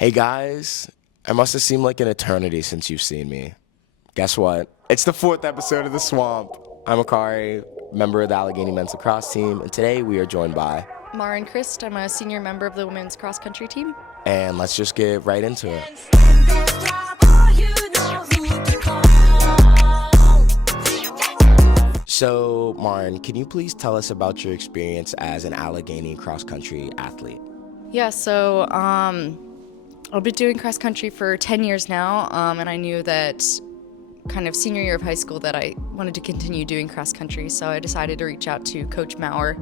Hey guys, it must have seemed like an eternity since you've seen me. Guess what? It's the fourth episode of The Swamp. I'm Akari, member of the Allegheny men's lacrosse team, and today we are joined by, Marrin. I'm a senior member of the women's cross country team. and let's just get right into it. So, Marn, can you please tell us about your experience as an Allegheny cross country athlete? Yeah, so I've been doing cross country for 10 years now, and I knew that kind of senior year of high school that I wanted to continue doing cross country, so I decided to reach out to Coach Maurer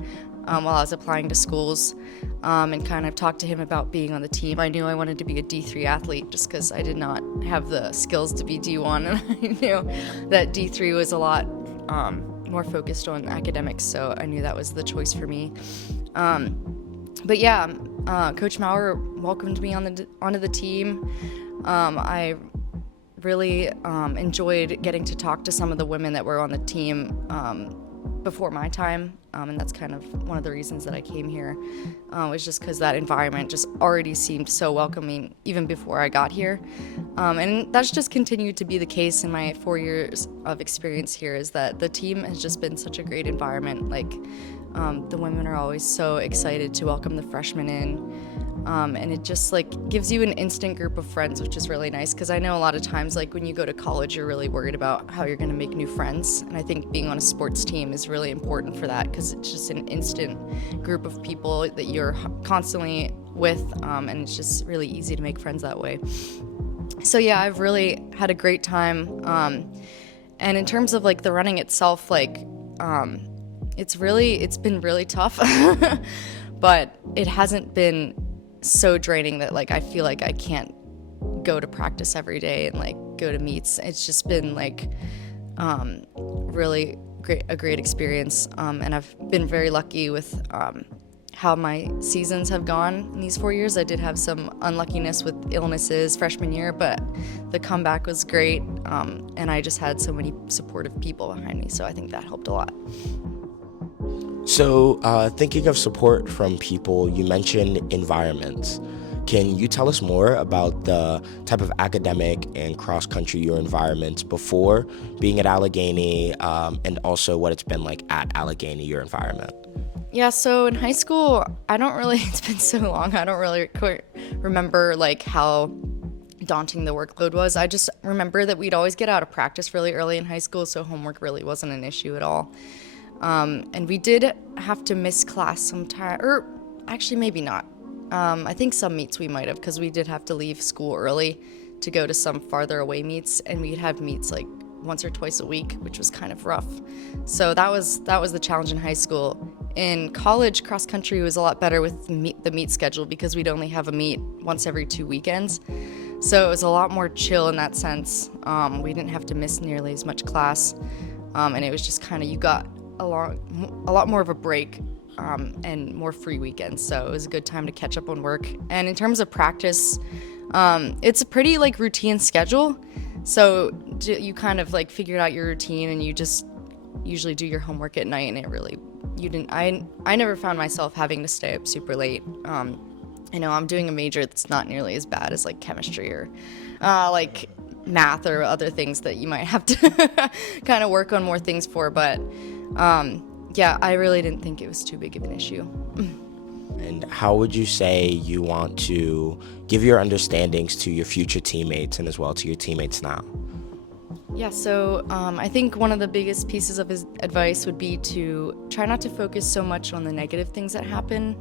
while I was applying to schools and kind of talk to him about being on the team. I knew I wanted to be a D3 athlete just because I did not have the skills to be D1, and I knew that D3 was a lot more focused on academics, so I knew that was the choice for me. But yeah, Coach Maurer welcomed me onto the team. I really enjoyed getting to talk to some of the women that were on the team before my time, and that's kind of one of the reasons that I came here, was just because that environment just already seemed so welcoming even before I got here. And that's just continued to be the case in my 4 years of experience here, is that the team has just been such a great environment. Like, the women are always so excited to welcome the freshmen in. And it just like gives you an instant group of friends, which is really nice, because I know a lot of times like when you go to college you're really worried about how you're going to make new friends, and I think being on a sports team is really important for that, because it's just an instant group of people that you're constantly with, and it's just really easy to make friends that way. So yeah, I've really had a great time, and in terms of like the running itself, like it's been really tough but it hasn't been so draining that like I feel like I can't go to practice every day and like go to meets. It's just been like really a great experience, and I've been very lucky with how my seasons have gone in these 4 years. I did have some unluckiness with illnesses freshman year, but the comeback was great, and I just had so many supportive people behind me, so I think that helped a lot. So, thinking of support from people, you mentioned environments. Can you tell us more about the type of academic and cross-country your environments before being at Allegheny, and also what it's been like at Allegheny, your environment? Yeah, so in high school, it's been so long, I don't really quite remember like how daunting the workload was. I just remember that we'd always get out of practice really early in high school, so homework really wasn't an issue at all. And we did have to miss class sometime, or actually maybe not. I think some meets we might have, because we did have to leave school early to go to some farther away meets, and we'd have meets like once or twice a week, which was kind of rough. So that was the challenge in high school. In college, cross country was a lot better with the meet schedule, because we'd only have a meet once every 2 weekends. So it was a lot more chill in that sense. We didn't have to miss nearly as much class, and it was just kind of, you got a lot more of a break, and more free weekends, so it was a good time to catch up on work. And in terms of practice, it's a pretty like routine schedule, so you kind of like figured out your routine, and you just usually do your homework at night, and I never found myself having to stay up super late. I know I'm doing a major that's not nearly as bad as like chemistry or like math or other things that you might have to kind of work on more things for, but yeah, I really didn't think it was too big of an issue. And how would you say you want to give your understandings to your future teammates and as well to your teammates now? Yeah, so I think one of the biggest pieces of his advice would be to try not to focus so much on the negative things that happen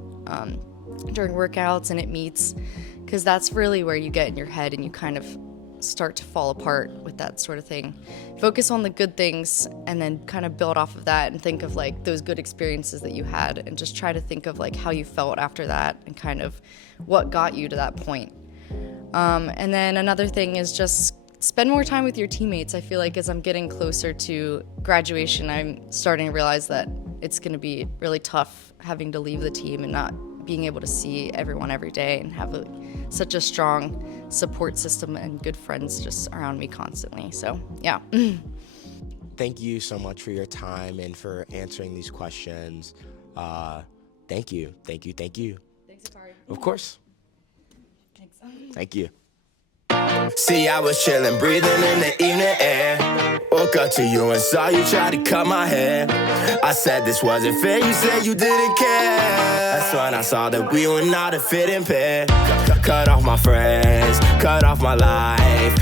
during workouts and at meets, because that's really where you get in your head and you kind of start to fall apart with that sort of thing. Focus on the good things and then kind of build off of that and think of like those good experiences that you had, and just try to think of like how you felt after that and kind of what got you to that point. And then another thing is just spend more time with your teammates. I feel like as I'm getting closer to graduation, I'm starting to realize that it's going to be really tough having to leave the team and not being able to see everyone every day and have such a strong support system and good friends just around me constantly. So, yeah. Thank you so much for your time and for answering these questions. Thank you. Thanks, Akari. Of course. Thanks. Thank you. See, I was chillin', breathing in the evening air. Woke up to you and saw you try to cut my hair. I said this wasn't fair, you said you didn't care. That's when I saw that we were not a fitting pair. Cut off my friends, cut off my life.